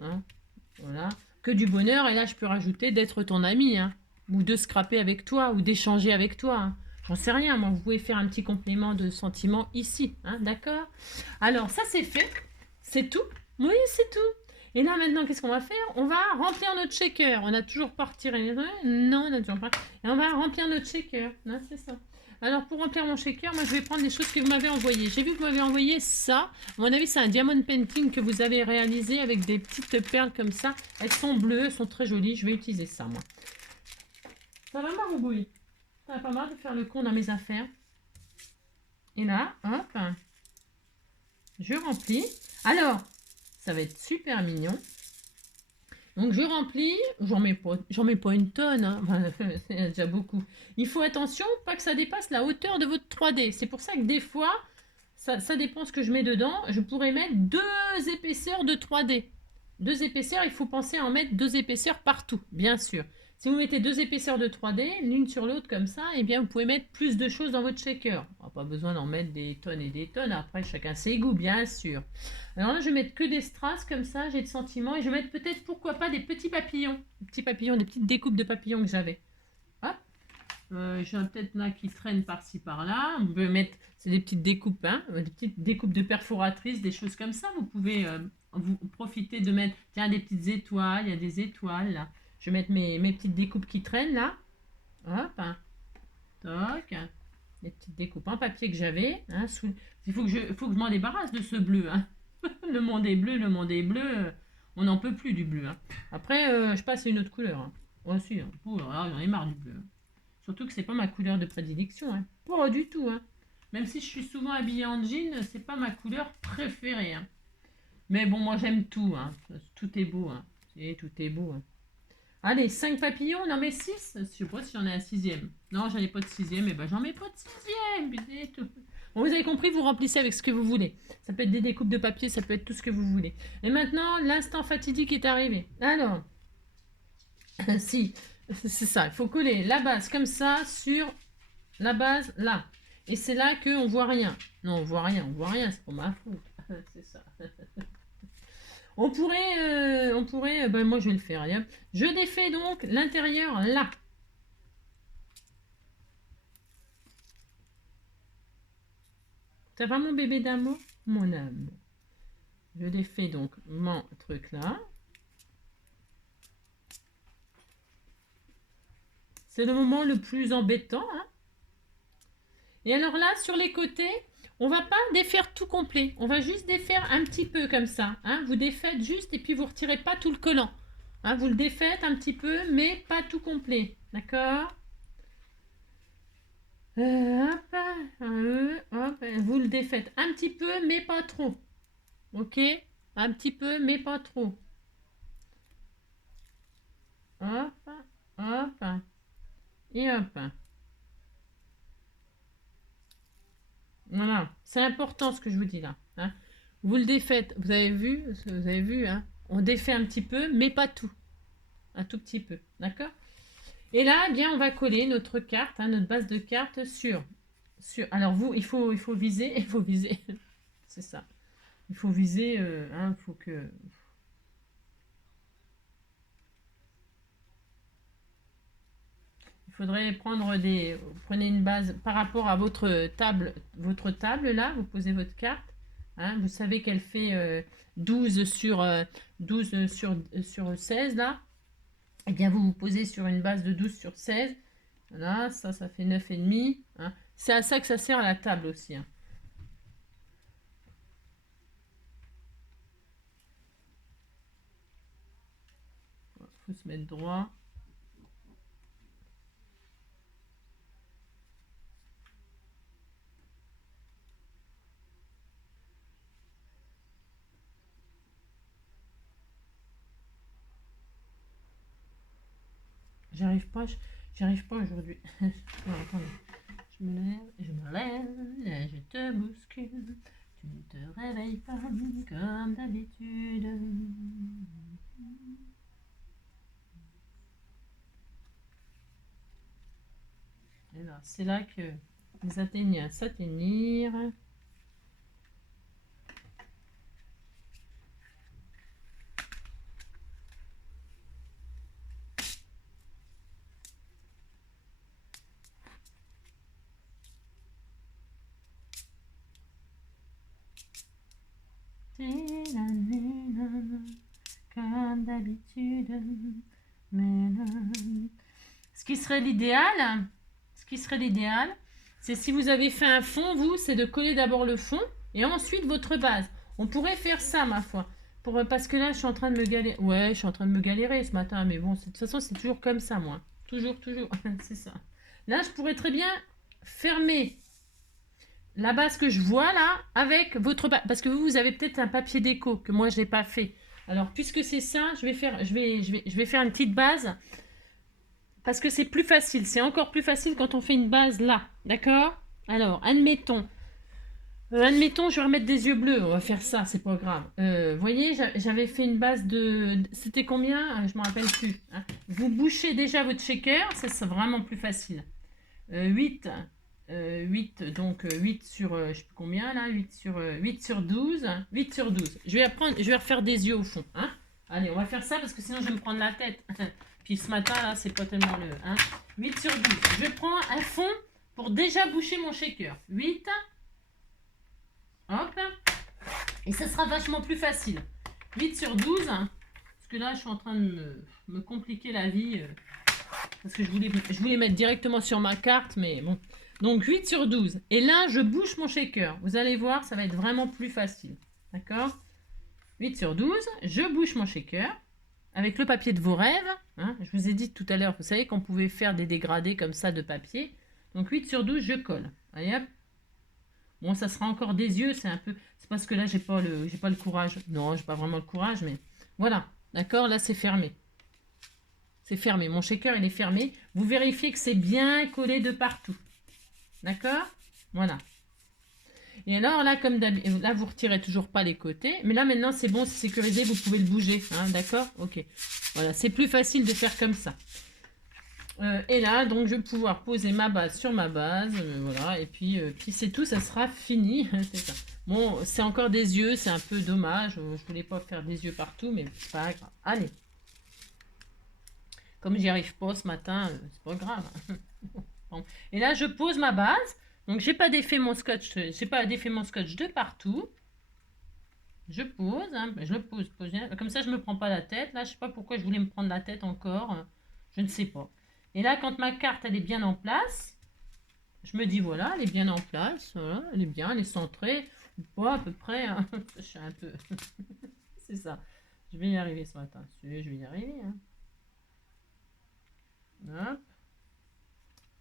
Hein, voilà. Que du bonheur. Et là, je peux rajouter d'être ton ami. Hein, ou de scraper avec toi, ou d'échanger avec toi. Hein. J'en sais rien, moi, vous pouvez faire un petit complément de sentiment ici. Hein, d'accord? Alors, ça, c'est fait. C'est tout. Oui, c'est tout. Et là, maintenant, qu'est-ce qu'on va faire? On va remplir notre shaker. On n'a toujours pas retiré les... Non, on n'a toujours pas. Et on va remplir notre shaker. Non, c'est ça. Alors, pour remplir mon shaker, moi, je vais prendre les choses que vous m'avez envoyées. J'ai vu que vous m'avez envoyé ça. À mon avis, c'est un diamond painting que vous avez réalisé avec des petites perles comme ça. Elles sont bleues, elles sont très jolies. Je vais utiliser ça, moi. Ça va, Maroubouille? Ça va pas mal de faire le con dans mes affaires. Et là, hop, je remplis. Alors, ça va être super mignon. Donc je remplis, j'en mets pas une tonne, hein. C'est déjà beaucoup. Il faut attention, pas que ça dépasse la hauteur de votre 3D. C'est pour ça que des fois, ça dépend ce que je mets dedans, je pourrais mettre 2 épaisseurs de 3D. 2 épaisseurs, il faut penser à en mettre 2 épaisseurs partout, bien sûr. Si vous mettez 2 épaisseurs de 3D, l'une sur l'autre comme ça, eh bien vous pouvez mettre plus de choses dans votre shaker. Pas besoin d'en mettre des tonnes et des tonnes, après chacun ses goûts, bien sûr. Alors là, je vais mettre que des strass comme ça, j'ai de sentiments. Et je vais mettre peut-être, pourquoi pas, des petits papillons. Des petits papillons, des petites découpes de papillons que j'avais. Hop. J'en ai peut-être là qui traînent par-ci, par-là. Vous pouvez mettre, c'est des petites découpes, hein, des petites découpes de perforatrices, des choses comme ça. Vous pouvez vous profiter de mettre, tiens, des petites étoiles, il y a des étoiles là. Je vais mettre mes petites découpes qui traînent là. Hop. Hein. Toc. Des petites découpes en papier que j'avais. Hein, il faut que je m'en débarrasse de ce bleu. Hein. Le monde est bleu, le monde est bleu. On n'en peut plus du bleu. Hein. Après, je passe à une autre couleur. Hein. Oh, si, hein. Oh, là, j'en ai marre du bleu. Surtout que c'est pas ma couleur de prédilection. Hein. Pas du tout. Hein. Même si je suis souvent habillée en jean, c'est pas ma couleur préférée. Hein. Mais bon, moi j'aime tout. Hein. Tout est beau. Hein. Et tout est beau. Hein. Allez, 5 papillons, non mais 6. Je sais pas si j'en ai un 6e. Non, j'en ai pas de 6e, et ben j'en mets pas de 6e. Bon, vous avez compris, vous remplissez avec ce que vous voulez. Ça peut être des découpes de papier, ça peut être tout ce que vous voulez. Et maintenant, l'instant fatidique est arrivé. Alors, si, c'est ça, il faut coller la base comme ça sur la base là. Et c'est là qu'on voit rien. Non, on voit rien, c'est pour ma faute. C'est ça. On pourrait, ben moi je vais le faire. Allez, je défais donc l'intérieur là. Ça va mon bébé d'amour? Mon âme. Je défais donc mon truc là. C'est le moment le plus embêtant. Hein. Et alors là, sur les côtés, on va pas défaire tout complet. On va juste défaire un petit peu comme ça. Hein. Vous défaites juste et puis vous retirez pas tout le collant. Hein, vous le défaites un petit peu, mais pas tout complet. D'accord? Hop, hop, vous le défaites un petit peu, mais pas trop. Ok? Un petit peu, mais pas trop. Hop, hop, et hop. Voilà, c'est important ce que je vous dis là. Hein. Vous le défaites, vous avez vu, hein. On défait un petit peu, mais pas tout. Un tout petit peu, d'accord? Et là, eh bien, on va coller notre carte, hein, notre base de carte sur. Alors vous, il faut viser, c'est ça. Il faut viser, hein, il faut que. Il faudrait prendre vous prenez une base par rapport à votre table là, vous posez votre carte. Hein, vous savez qu'elle fait 12 sur 16 là. Et bien vous vous posez sur une base de 12 sur 16. Voilà, ça fait 9,5. Hein. C'est à ça que ça sert à la table aussi. Hein. Faut se mettre droit. J'arrive pas aujourd'hui. Non, attendez. Je me lève, je te bouscule. Tu ne te réveilles pas comme d'habitude. Et là, c'est là que les atteignent à s'atteignir. Comme d'habitude. Ce qui serait l'idéal, c'est si vous avez fait un fond, vous, c'est de coller d'abord le fond et ensuite votre base. On pourrait faire ça, ma foi. Parce que là, je suis en train de me galérer. Ouais, je suis en train de me galérer ce matin, mais bon, de toute façon, c'est toujours comme ça, moi. Toujours, toujours. C'est ça. Là, je pourrais très bien fermer la base que je vois là avec votre base. Parce que vous avez peut-être un papier déco que moi, je n'ai pas fait. Alors, puisque c'est ça, je vais faire une petite base. Parce que c'est plus facile. C'est encore plus facile quand on fait une base là. D'accord? Alors, admettons, je vais remettre des yeux bleus. On va faire ça, c'est pas grave. Vous voyez, j'avais fait une base de... C'était combien? Je me rappelle plus. Hein. Vous bouchez déjà votre shaker, ça c'est vraiment plus facile. 8, 8, donc 8 sur, je sais plus combien là, 8 sur 12. 8 sur 12. Je vais refaire des yeux au fond. Hein. Allez, on va faire ça parce que sinon je vais me prendre la tête. Puis ce matin là, c'est pas tellement le... Hein. 8 sur 12. Je prends un fond pour déjà boucher mon shaker. 8. Hop. Et ça sera vachement plus facile. 8 sur 12. Parce que là, je suis en train de me compliquer la vie. Parce que je voulais mettre directement sur ma carte. Mais bon. Donc 8 sur 12. Et là, je bouche mon shaker. Vous allez voir, ça va être vraiment plus facile. D'accord? 8 sur 12. Je bouche mon shaker. Avec le papier de vos rêves. Hein, je vous ai dit tout à l'heure, vous savez qu'on pouvait faire des dégradés comme ça de papier. Donc 8 sur 12, je colle. Allez hop. Bon, ça sera encore des yeux, c'est un peu... C'est parce que là, j'ai pas le courage. Non, j'ai pas vraiment le courage, mais... Voilà, d'accord? Là, c'est fermé. C'est fermé. Mon shaker, il est fermé. Vous vérifiez que c'est bien collé de partout. D'accord? Voilà. Et alors, là, comme d'habitude... Là, vous retirez toujours pas les côtés. Mais là, maintenant, c'est bon, c'est sécurisé. Vous pouvez le bouger. Hein, d'accord? Ok. Voilà, c'est plus facile de faire comme ça. Et là, donc, je vais pouvoir poser ma base sur ma base. Voilà. Et puis c'est tout, ça sera fini. C'est ça. Bon, c'est encore des yeux, c'est un peu dommage. Je voulais pas faire des yeux partout, mais c'est pas grave. Allez. Comme j'y arrive pas ce matin, c'est pas grave. Bon. Et là, je pose ma base. Donc, j'ai pas défait mon scotch de partout. Je pose, hein, je le pose bien. Comme ça, je me prends pas la tête. Là, je sais pas pourquoi je voulais me prendre la tête encore. Je ne sais pas. Et là, quand ma carte, elle est bien en place, je me dis, voilà, elle est bien en place. Voilà, elle est bien, elle est centrée. Ou pas, à peu près. Hein. Je suis un peu... C'est ça. Je vais y arriver ce matin. Je vais y arriver. Hein. Hop.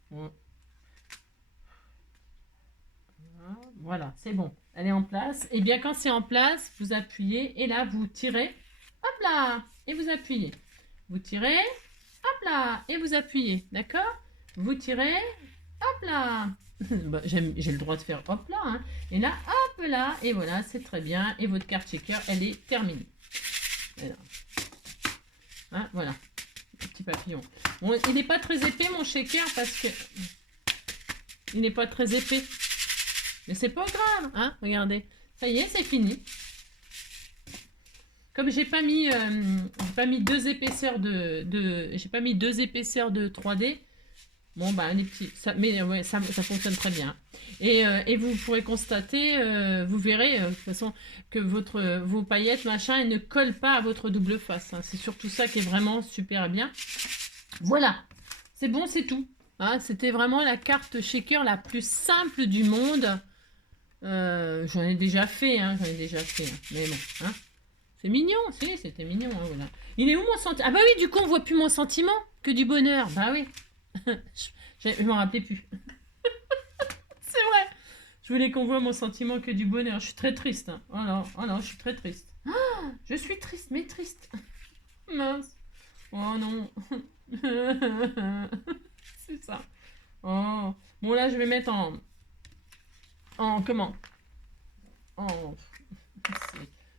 Bon. Voilà, c'est bon. Elle est en place. Et bien, quand c'est en place, vous appuyez. Et là, vous tirez. Hop là. Et vous appuyez. Vous tirez. Hop là. Et vous appuyez. D'accord? Vous tirez. Hop là. Bah, j'ai le droit de faire hop là. Hein. Et là, hop là. Et voilà, c'est très bien. Et votre carte shaker, elle est terminée. Voilà. Hein, voilà. Le petit papillon. Bon, il n'est pas très épais, mon shaker, parce que... Il n'est pas très épais. Mais c'est pas grave, hein, regardez. Ça y est, c'est fini. Comme j'ai pas mis deux épaisseurs j'ai pas mis deux épaisseurs de 3D. Bon bah les petits, mais ouais, ça fonctionne très bien. Et vous pourrez constater, vous verrez de toute façon que vos paillettes machin, elles ne collent pas à votre double face. Hein. C'est surtout ça qui est vraiment super bien. Voilà, c'est bon, c'est tout. Hein. C'était vraiment la carte shaker la plus simple du monde. J'en ai déjà fait, hein, mais bon, hein. C'est mignon, c'était mignon, hein, voilà. Il est où mon sentiment? Ah bah oui, du coup, on voit plus mon sentiment que du bonheur. Bah oui. Je m'en rappelais plus. C'est vrai. Je voulais qu'on voit mon sentiment que du bonheur. Je suis très triste. Hein. Oh non, je suis très triste. Oh, je suis triste, mais triste. Mince. Oh non. C'est ça. Oh. Bon, là, je vais mettre comment?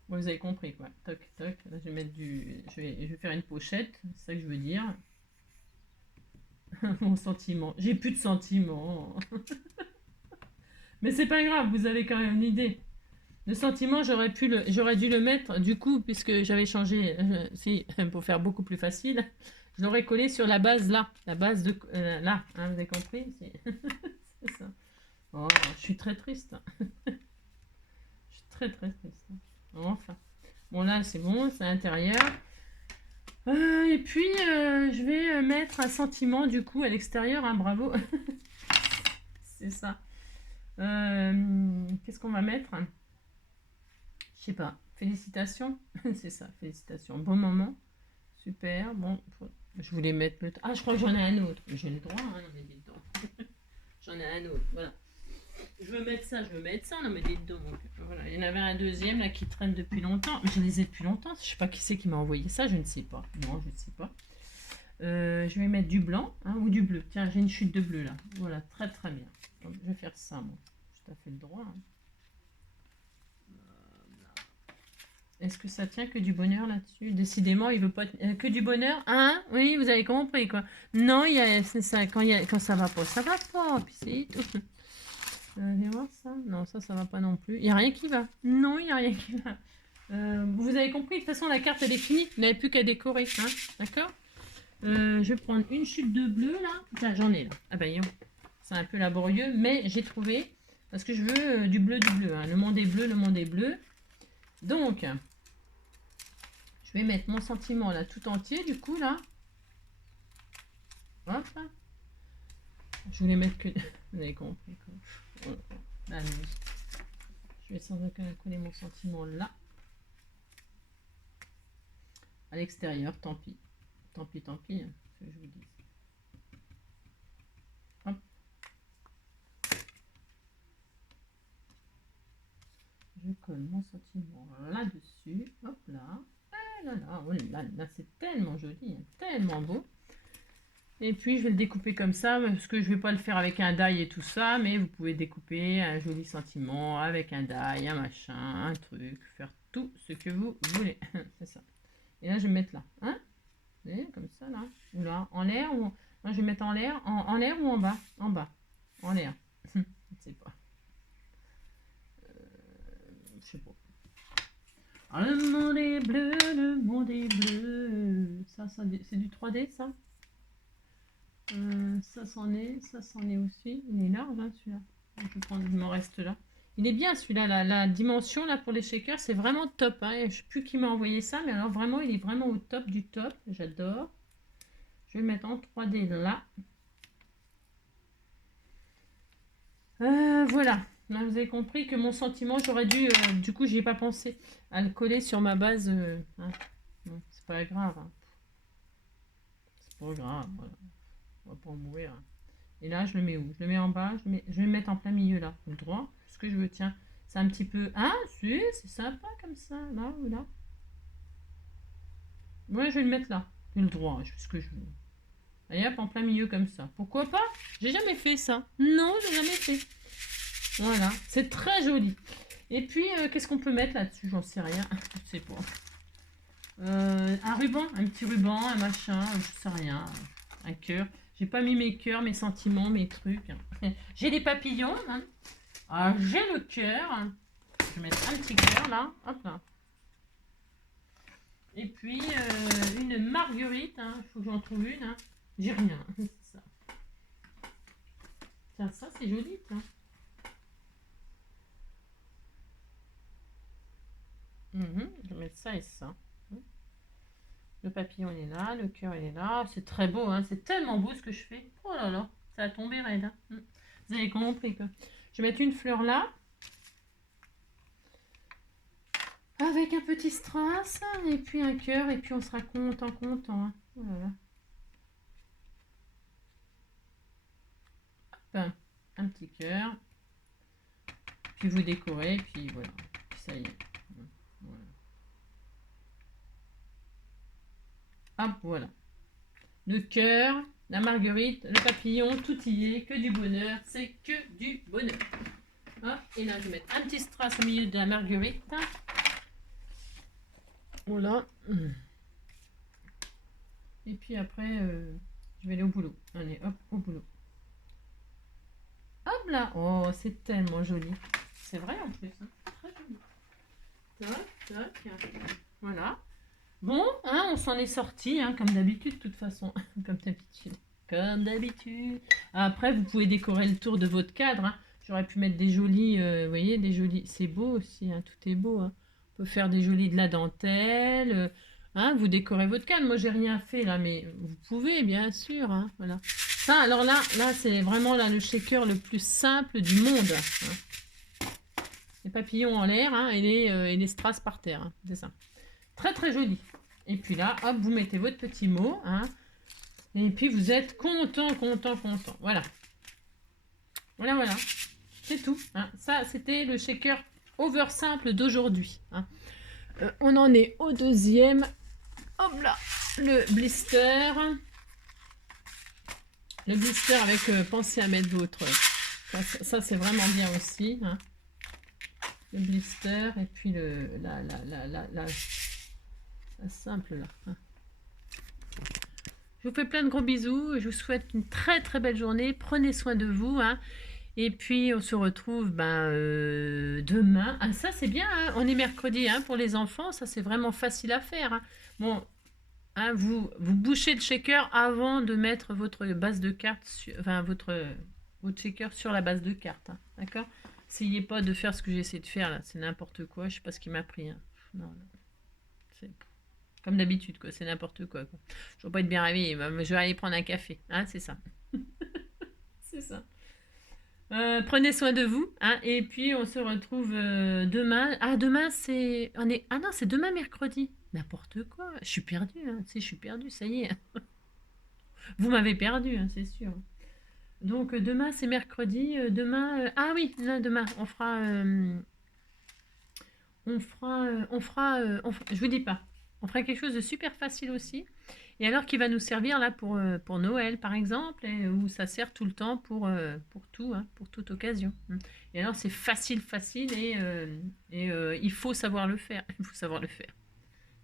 Bon, vous avez compris quoi. Toc, toc. Là, je vais mettre du. Je vais faire une pochette, c'est ça que je veux dire. Mon sentiment. J'ai plus de sentiments. Mais c'est pas grave, vous avez quand même une idée. Le sentiment, j'aurais dû le mettre, du coup, puisque j'avais changé, si, pour faire beaucoup plus facile, je l'aurais collé sur la base là, la base de là, hein, vous avez compris? C'est ça. Oh, je suis très triste. Je suis très très triste. Enfin. Bon là, c'est bon, c'est à l'intérieur. Et puis, je vais mettre un sentiment, du coup, à l'extérieur, hein, bravo. C'est ça. Qu'est-ce qu'on va mettre? Je sais pas. Félicitations. C'est ça, félicitations. Bon moment. Super. Bon, je voulais mettre le. Ah, je crois que j'en ai un autre. J'ai le droit, hein, non mais dites donc. J'en ai un autre, voilà. Je veux mettre ça, non mais dites donc. Voilà. Il y en avait un deuxième là qui traîne depuis longtemps. Je les ai depuis longtemps. Je sais pas qui c'est qui m'a envoyé ça, je ne sais pas. Non, je ne sais pas. Je vais mettre du blanc hein, ou du bleu. Tiens, j'ai une chute de bleu là. Voilà, très très bien. Donc, je vais faire ça, moi. Tout à fait le droit. Hein. Est-ce que ça tient que du bonheur là-dessus? Décidément, il veut pas que du bonheur. Hein? Oui, vous avez compris quoi. Non, c'est ça. Quand ça va pas, ça va pas. Puis c'est tout. Viens voir ça. Non, ça va pas non plus. Il y a rien qui va. Non, il y a rien qui va. Vous avez compris. De toute façon, la carte elle est finie. Vous n'avez plus qu'à décorer. Hein? D'accord? Je vais prendre une chute de bleu là. Tiens, j'en ai là. Ah ben, c'est un peu laborieux, mais j'ai trouvé parce que je veux du bleu, hein. Le monde est bleu, le monde est bleu. Donc, je vais mettre mon sentiment là tout entier du coup là. Hop. Je voulais mettre que... Vous avez compris quoi. Là, je vais sans aucun coller mon sentiment là. À l'extérieur, tant pis. Tant pis, hein, ce que je vous dis. Hop. Je colle mon sentiment là-dessus. Hop là. Là, là, oh là, là c'est tellement joli, hein, tellement beau. Et puis je vais le découper comme ça, parce que je vais pas le faire avec un die et tout ça, mais vous pouvez découper un joli sentiment avec un die, un machin, un truc, faire tout ce que vous voulez. C'est ça. Et là je vais mettre là, hein? Vous voyez, comme ça là, ou là, en l'air ou moi je vais mettre en l'air, en l'air ou en bas? En bas, en l'air. Je ne sais pas. Je sais pas. Ah, le monde est bleu, le monde est bleu. Ça c'est du 3D ça? Ça c'en est aussi. Il est large hein, celui-là. Je m'en reste là. Il est bien celui-là, la dimension là pour les shakers, c'est vraiment top. Hein. Je ne sais plus qui m'a envoyé ça, mais alors vraiment, il est vraiment au top du top. J'adore. Je vais le mettre en 3D là. Voilà. Là, vous avez compris que mon sentiment, j'aurais dû, du coup, j'y ai pas pensé à le coller sur ma base. Hein. Non, c'est pas grave. Hein. C'est pas grave. Voilà. On va pas en mourir. Hein. Et là, je le mets où? Je le mets en bas. Je vais le mettre en plein milieu là. Le droit. Ce que je veux. Tiens, c'est un petit peu. Ah, si, c'est sympa comme ça. Là ou là. Ouais, je vais le mettre là. Le droit. Je fais ce que je veux. Allez hop, en plein milieu comme ça. Pourquoi pas? J'ai jamais fait ça. Non, j'ai jamais fait. Voilà. C'est très joli. Et puis, qu'est-ce qu'on peut mettre là-dessus? J'en sais rien. Je sais pas. Un ruban. Un petit ruban, un machin. Je sais rien. Un cœur. J'ai pas mis mes cœurs, mes sentiments, mes trucs. J'ai des papillons. Hein. Ah, j'ai le cœur. Je vais mettre un petit cœur là. Hop là. Et puis une marguerite. Il faut que j'en trouve une. Hein. J'ai rien. C'est ça. Tiens, ça c'est joli. Tiens. Je vais mettre ça et ça. Le papillon il est là, le cœur il est là. C'est très beau, hein. C'est tellement beau ce que je fais. Oh là là, ça a tombé raide. Hein. Vous avez compris quoi. Je vais mettre une fleur là. Avec un petit strass. Et puis un cœur. Et puis on sera content. Hein. Oh là là. Hop, un petit cœur. Puis vous décorez. Puis voilà. Puis ça y est. Voilà. Hop, voilà. Le cœur, la marguerite, le papillon, tout y est, que du bonheur, c'est que du bonheur. Hop, et là je vais mettre un petit strass au milieu de la marguerite. Voilà. Et puis après, je vais aller au boulot. Allez, hop, au boulot. Hop là. Oh, c'est tellement joli. C'est vrai en plus. Hein. Très joli. Tac, tac. Voilà. Bon, hein, on s'en est sorti, hein, comme d'habitude, de toute façon. Comme d'habitude. Comme d'habitude. Après, vous pouvez décorer le tour de votre cadre. Hein. J'aurais pu mettre des jolis, vous voyez, des jolis. C'est beau aussi, hein, tout est beau. Hein. On peut faire des jolis de la dentelle. Hein, vous décorez votre cadre. Moi, j'ai rien fait là, mais vous pouvez, bien sûr. Hein, voilà. Ça, alors là, c'est vraiment là, le shaker le plus simple du monde. Hein. Les papillons en l'air hein, et les strass par terre. Hein, c'est ça. Très très joli. Et puis là, hop, vous mettez votre petit mot. Hein, et puis vous êtes content. Voilà. Voilà. C'est tout. Hein. Ça, c'était le shaker over simple d'aujourd'hui. Hein. On en est au deuxième. Hop là, le blister. Le blister avec, pensez à mettre votre... Ça c'est vraiment bien aussi. Hein. Le blister et puis la simple là. Hein. Je vous fais plein de gros bisous. Je vous souhaite une très très belle journée. Prenez soin de vous. Hein. Et puis on se retrouve demain. Ah ça c'est bien. Hein. On est mercredi hein, pour les enfants. Ça c'est vraiment facile à faire. Hein. Bon, hein, vous bouchez le shaker avant de mettre votre base de cartes, enfin votre shaker sur la base de cartes. Hein. D'accord. Essayez pas de faire ce que j'essaie de faire là. C'est n'importe quoi. Je sais pas ce qui m'a pris. Hein. Non. C'est comme d'habitude, quoi. C'est n'importe quoi. Je ne vais pas être bien réveillée. Je vais aller prendre un café. Hein, c'est ça. C'est ça. Prenez soin de vous. Hein, et puis, on se retrouve demain. Ah, demain, c'est... Ah non, c'est demain mercredi. N'importe quoi. Je suis perdue. Hein. Tu sais, je suis perdue. Ça y est. Vous m'avez perdue, hein, c'est sûr. Donc, demain, c'est mercredi. Demain... Ah oui, là, demain, on fera... je vous dis pas. On fera quelque chose de super facile aussi. Et alors qui va nous servir là pour Noël par exemple, et où ça sert tout le temps pour tout, hein, pour toute occasion. Et alors c'est facile et il faut savoir le faire. Il faut savoir le faire.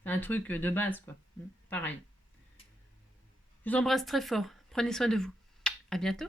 C'est un truc de base quoi. Pareil. Je vous embrasse très fort. Prenez soin de vous. À bientôt.